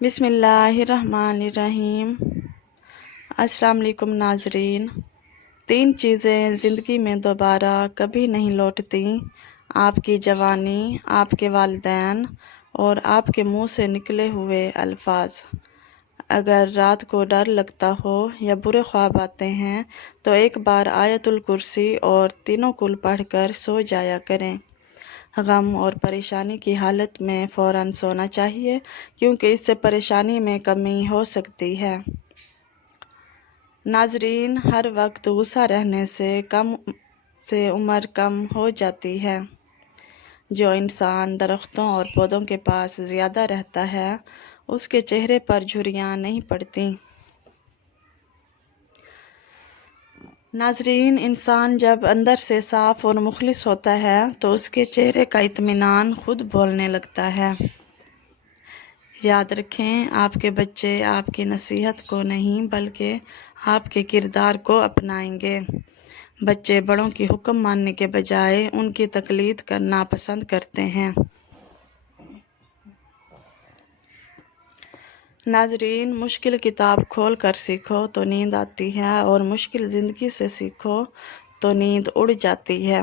بسم اللہ الرحمن الرحیم۔ السلام علیکم ناظرین۔ 3 چیزیں زندگی میں دوبارہ کبھی نہیں لوٹتی: آپ کی جوانی، آپ کے والدین اور آپ کے منہ سے نکلے ہوئے الفاظ۔ اگر رات کو ڈر لگتا ہو یا برے خواب آتے ہیں تو ایک بار آیت الکرسی اور تینوں کل پڑھ کر سو جایا کریں۔ غم اور پریشانی کی حالت میں فوراً سونا چاہیے، کیونکہ اس سے پریشانی میں کمی ہو سکتی ہے۔ ناظرین، ہر وقت غصہ رہنے سے عمر کم ہو جاتی ہے۔ جو انسان درختوں اور پودوں کے پاس زیادہ رہتا ہے، اس کے چہرے پر جھریاں نہیں پڑتی۔ ناظرین، انسان جب اندر سے صاف اور مخلص ہوتا ہے تو اس کے چہرے کا اطمینان خود بولنے لگتا ہے۔ یاد رکھیں، آپ کے بچے آپ کی نصیحت کو نہیں بلکہ آپ کے کردار کو اپنائیں گے۔ بچے بڑوں کی حکم ماننے کے بجائے ان کی تقلید کرنا پسند کرتے ہیں۔ ناظرین، مشکل کتاب کھول کر سیکھو تو نیند آتی ہے اور مشکل زندگی سے سیکھو تو نیند اڑ جاتی ہے۔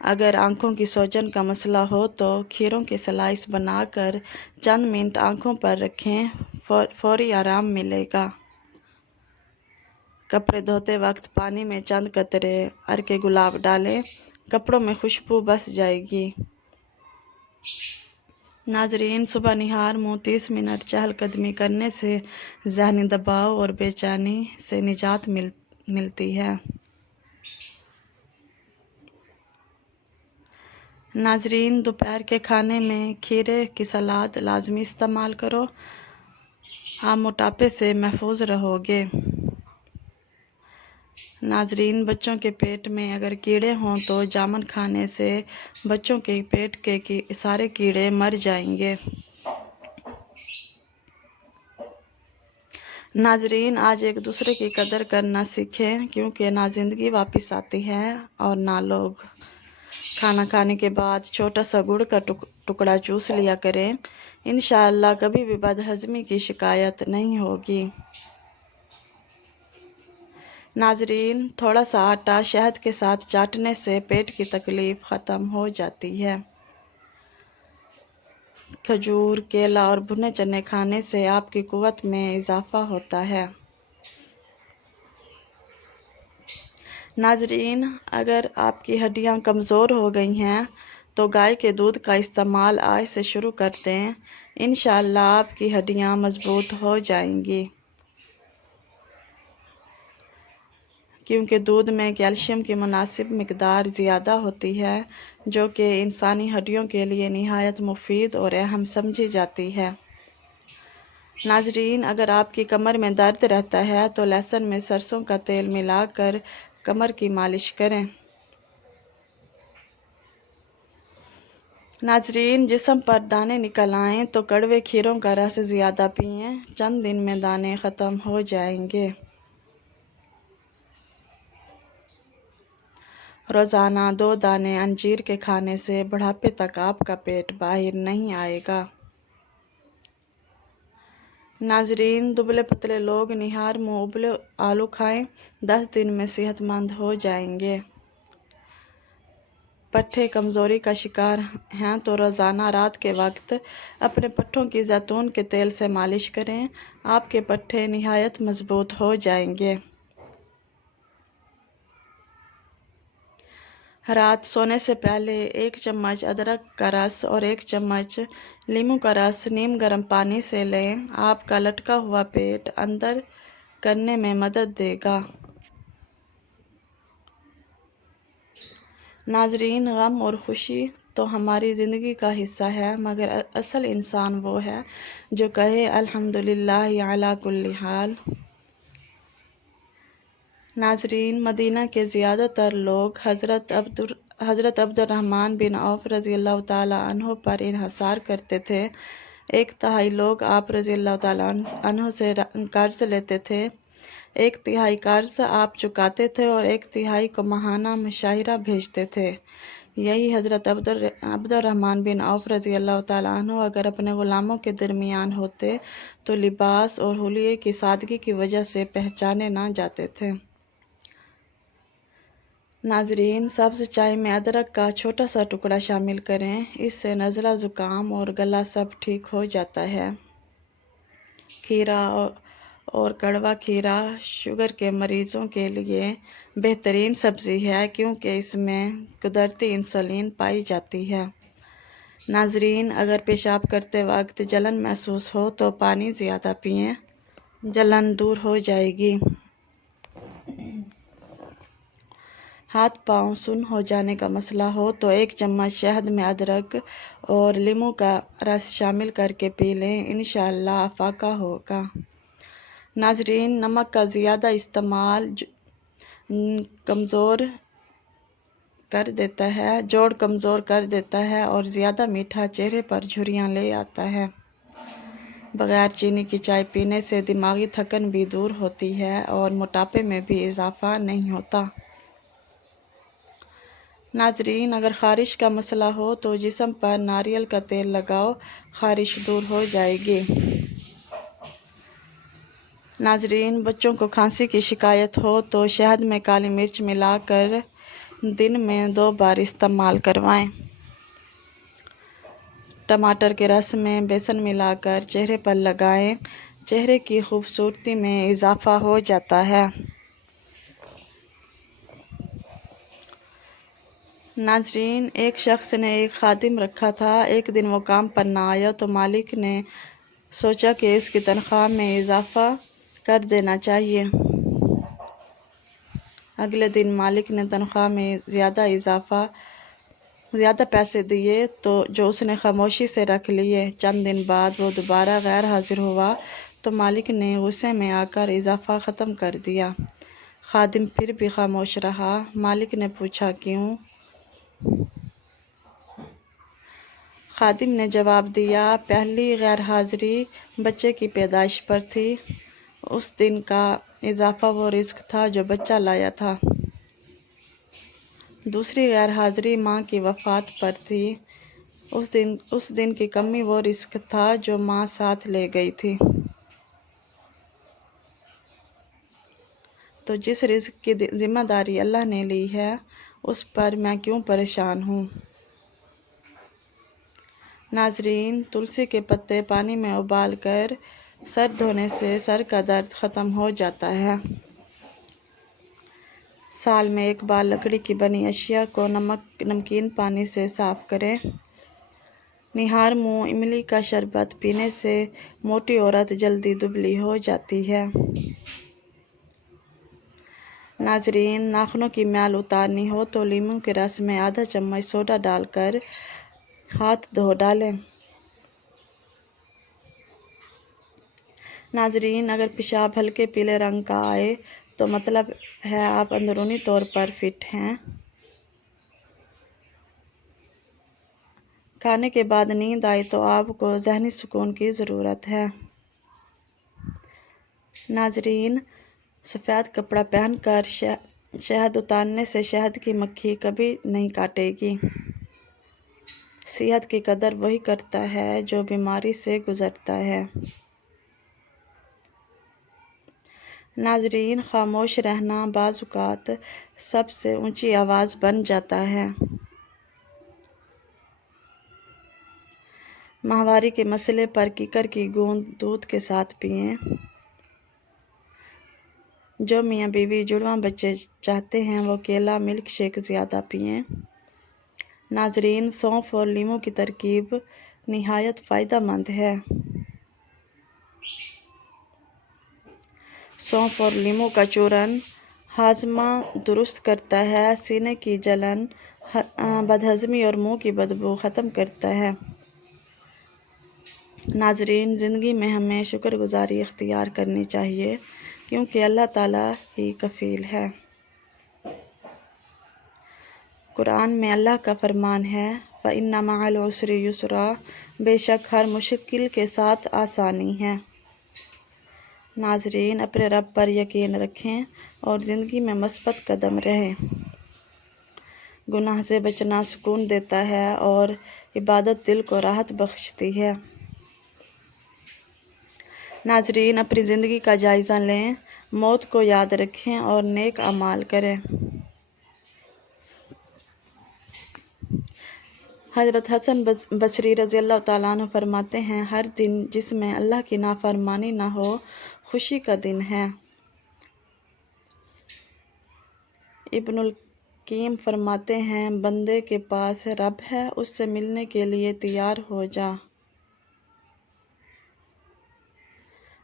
اگر آنکھوں کی سوجن کا مسئلہ ہو تو کھیروں کے سلائس بنا کر چند منٹ آنکھوں پر رکھیں، فوری آرام ملے گا۔ کپڑے دھوتے وقت پانی میں چند قطرے عرق گلاب ڈالیں، کپڑوں میں خوشبو بس جائے گی۔ ناظرین، صبح نہار منہ 30 منٹ چہل قدمی کرنے سے ذہنی دباؤ اور بے چینی سے نجات ملتی ہے۔ ناظرین، دوپہر کے کھانے میں کھیرے کی سلاد لازمی استعمال کرو، آپ موٹاپے سے محفوظ رہو گے۔ ناظرین، بچوں کے پیٹ میں اگر کیڑے ہوں تو جامن کھانے سے بچوں کے پیٹ کے سارے کیڑے مر جائیں گے۔ ناظرین، آج ایک دوسرے کی قدر کرنا سیکھیں، کیونکہ نہ زندگی واپس آتی ہے اور نہ لوگ۔ کھانا کھانے کے بعد چھوٹا سا گڑ کا ٹکڑا چوس لیا کریں، انشاءاللہ کبھی بھی بد ہضمی کی شکایت نہیں ہوگی۔ ناظرین، تھوڑا سا آٹا شہد کے ساتھ چاٹنے سے پیٹ کی تکلیف ختم ہو جاتی ہے۔ کھجور، کیلا اور بھنے چنے کھانے سے آپ کی قوت میں اضافہ ہوتا ہے۔ ناظرین، اگر آپ کی ہڈیاں کمزور ہو گئی ہیں تو گائے کے دودھ کا استعمال آج سے شروع کر دیں، انشاءاللہ آپ کی ہڈیاں مضبوط ہو جائیں گی۔ کیونکہ دودھ میں کیلشیم کی مناسب مقدار زیادہ ہوتی ہے، جو کہ انسانی ہڈیوں کے لیے نہایت مفید اور اہم سمجھی جاتی ہے۔ ناظرین، اگر آپ کی کمر میں درد رہتا ہے تو لہسن میں سرسوں کا تیل ملا کر کمر کی مالش کریں۔ ناظرین، جسم پر دانے نکل آئیں تو کڑوے کھیروں کا رس زیادہ پئیں، چند دن میں دانے ختم ہو جائیں گے۔ روزانہ 2 دانے انجیر کے کھانے سے بڑھاپے تک آپ کا پیٹ باہر نہیں آئے گا۔ ناظرین، دبلے پتلے لوگ نہار منہ ابلے آلو کھائیں، 10 دن میں صحت مند ہو جائیں گے۔ پٹھے کمزوری کا شکار ہیں تو روزانہ رات کے وقت اپنے پٹھوں کی زیتون کے تیل سے مالش کریں، آپ کے پٹھے نہایت مضبوط ہو جائیں گے۔ رات سونے سے پہلے 1 چمچ ادرک کا رس اور 1 چمچ لیموں کا رس نیم گرم پانی سے لیں، آپ کا لٹکا ہوا پیٹ اندر کرنے میں مدد دے گا۔ ناظرین، غم اور خوشی تو ہماری زندگی کا حصہ ہے، مگر اصل انسان وہ ہے جو کہے الحمدللہ علی کل حال۔ ناظرین، مدینہ کے زیادہ تر لوگ حضرت عبد الرحمن بن عوف رضی اللہ تعالیٰ عنہ پر انحصار کرتے تھے۔ 1/3 لوگ آپ رضی اللہ تعالیٰ عنہ سے قرض لیتے تھے، 1/3 قرض آپ چکاتے تھے اور 1/3 کو ماہانہ مشاہرہ بھیجتے تھے۔ یہی حضرت عبد الرحمن بن عوف رضی اللہ تعالیٰ عنہ اگر اپنے غلاموں کے درمیان ہوتے تو لباس اور حلیے کی سادگی کی وجہ سے پہچانے نہ جاتے تھے۔ ناظرین، سبز چائے میں ادرک کا چھوٹا سا ٹکڑا شامل کریں، اس سے نزلہ، زکام اور گلا سب ٹھیک ہو جاتا ہے۔ کھیرا اور کڑوا کھیرا شوگر کے مریضوں کے لیے بہترین سبزی ہے کیونکہ اس میں قدرتی انسولین پائی جاتی ہے۔ ناظرین، اگر پیشاب کرتے وقت جلن محسوس ہو تو پانی زیادہ پئیں، جلن دور ہو جائے گی۔ ہاتھ پاؤں سن ہو جانے کا مسئلہ ہو تو 1 چمچ شہد میں ادرک اور لیموں کا رس شامل کر کے پی لیں، انشاءاللہ افاقہ ہوگا۔ ناظرین، نمک کا زیادہ استعمال جوڑ کمزور کر دیتا ہے اور زیادہ میٹھا چہرے پر جھریاں لے آتا ہے۔ بغیر چینی کی چائے پینے سے دماغی تھکن بھی دور ہوتی ہے اور موٹاپے میں بھی اضافہ نہیں ہوتا۔ ناظرین، اگر خارش کا مسئلہ ہو تو جسم پر ناریل کا تیل لگاؤ، خارش دور ہو جائے گی۔ ناظرین، بچوں کو کھانسی کی شکایت ہو تو شہد میں کالی مرچ ملا کر دن میں 2 بار استعمال کروائیں۔ ٹماٹر کے رس میں بیسن ملا کر چہرے پر لگائیں، چہرے کی خوبصورتی میں اضافہ ہو جاتا ہے۔ ناظرین، ایک شخص نے ایک خادم رکھا تھا۔ ایک دن وہ کام پر نہ آیا تو مالک نے سوچا کہ اس کی تنخواہ میں اضافہ کر دینا چاہیے۔ اگلے دن مالک نے تنخواہ میں زیادہ پیسے دیے جو اس نے خاموشی سے رکھ لیے۔ چند دن بعد وہ دوبارہ غیر حاضر ہوا تو مالک نے غصے میں آ کر اضافہ ختم کر دیا۔ خادم پھر بھی خاموش رہا۔ مالک نے پوچھا، کیوں؟ خادم نے جواب دیا، پہلی غیر حاضری بچے کی پیدائش پر تھی۔ اس دن کا اضافہ وہ رزق تھا جو بچہ لایا تھا۔ دوسری غیر حاضری ماں کی وفات پر تھی۔ اس دن کی کمی وہ رزق تھا جو ماں ساتھ لے گئی تھی۔ تو جس رزق کی ذمہ داری اللہ نے لی ہے اس پر میں کیوں پریشان ہوں؟ ناظرین، تلسی کے پتے پانی میں ابال کر سر دھونے سے سر کا درد ختم ہو جاتا ہے۔ سال میں 1 بار لکڑی کی بنی اشیاء کو نمکین پانی سے صاف کریں۔ نہار منہ املی کا شربت پینے سے موٹی عورت جلدی دبلی ہو جاتی ہے۔ ناظرین، ناخنوں کی میل اتارنی ہو تو لیموں کے رس میں آدھا چمچ سوڈا ڈال کر ہاتھ دھو ڈالیں۔ ناظرین، اگر پیشاب ہلکے پیلے رنگ کا آئے تو مطلب ہے آپ اندرونی طور پر فٹ ہیں۔ کھانے کے بعد نیند آئے تو آپ کو ذہنی سکون کی ضرورت ہے۔ ناظرین، سفید کپڑا پہن کر شہد اتارنے سے شہد کی مکھی کبھی نہیں کاٹے گی۔ صحت کی قدر وہی کرتا ہے جو بیماری سے گزرتا ہے۔ ناظرین، خاموش رہنا بعض اوقات سب سے اونچی آواز بن جاتا ہے۔ ماہواری کے مسئلے پر کیکر کی گوند دودھ کے ساتھ پئیں۔ جو میاں بیوی جڑواں بچے چاہتے ہیں وہ کیلا ملک شیک زیادہ پئیں۔ ناظرین، سونف اور لیموں کی ترکیب نہایت فائدہ مند ہے۔ سونف اور لیموں کا چورن ہاضمہ درست کرتا ہے، سینے کی جلن، بدہضمی اور منہ کی بدبو ختم کرتا ہے۔ ناظرین، زندگی میں ہمیں شکر گزاری اختیار کرنی چاہیے کیونکہ اللہ تعالیٰ ہی کفیل ہے۔ قرآن میں اللہ کا فرمان ہے، فَإِنَّ مَعَ الْعُسْرِ يُسْرًا، بے شک ہر مشکل کے ساتھ آسانی ہے۔ ناظرین، اپنے رب پر یقین رکھیں اور زندگی میں مثبت قدم رہیں۔ گناہ سے بچنا سکون دیتا ہے اور عبادت دل کو راحت بخشتی ہے۔ ناظرین، اپنی زندگی کا جائزہ لیں، موت کو یاد رکھیں اور نیک اعمال کریں۔ حضرت حسن بصری رضی اللہ تعالیٰ عنہ فرماتے ہیں، ہر دن جس میں اللہ کی نافرمانی نہ ہو خوشی کا دن ہے۔ ابن القیم فرماتے ہیں، بندے کے پاس رب ہے، اس سے ملنے کے لیے تیار ہو جا۔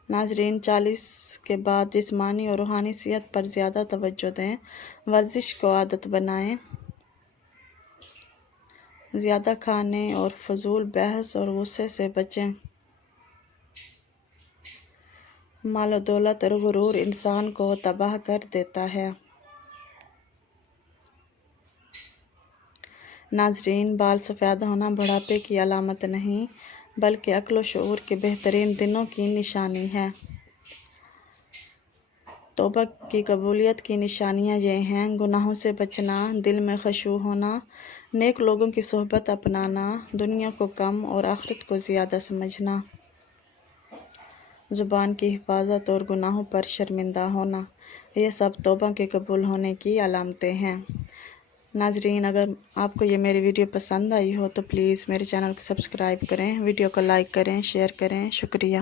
ناظرین، 40 کے بعد جسمانی اور روحانی صحت پر زیادہ توجہ دیں، ورزش کو عادت بنائیں، زیادہ کھانے اور فضول بحث اور غصے سے بچیں۔ مال و دولت اور غرور انسان کو تباہ کر دیتا ہے۔ ناظرین، بال سفید ہونا بڑھاپے کی علامت نہیں بلکہ عقل و شعور کے بہترین دنوں کی نشانی ہے۔ توبہ کی قبولیت کی نشانیاں یہ ہیں: گناہوں سے بچنا، دل میں خشوع ہونا، نیک لوگوں کی صحبت اپنانا، دنیا کو کم اور آخرت کو زیادہ سمجھنا، زبان کی حفاظت اور گناہوں پر شرمندہ ہونا، یہ سب توبہ کے قبول ہونے کی علامتیں ہیں۔ ناظرین، اگر آپ کو یہ میری ویڈیو پسند آئی ہو تو پلیز میرے چینل کو سبسکرائب کریں، ویڈیو کو لائک کریں، شیئر کریں۔ شکریہ۔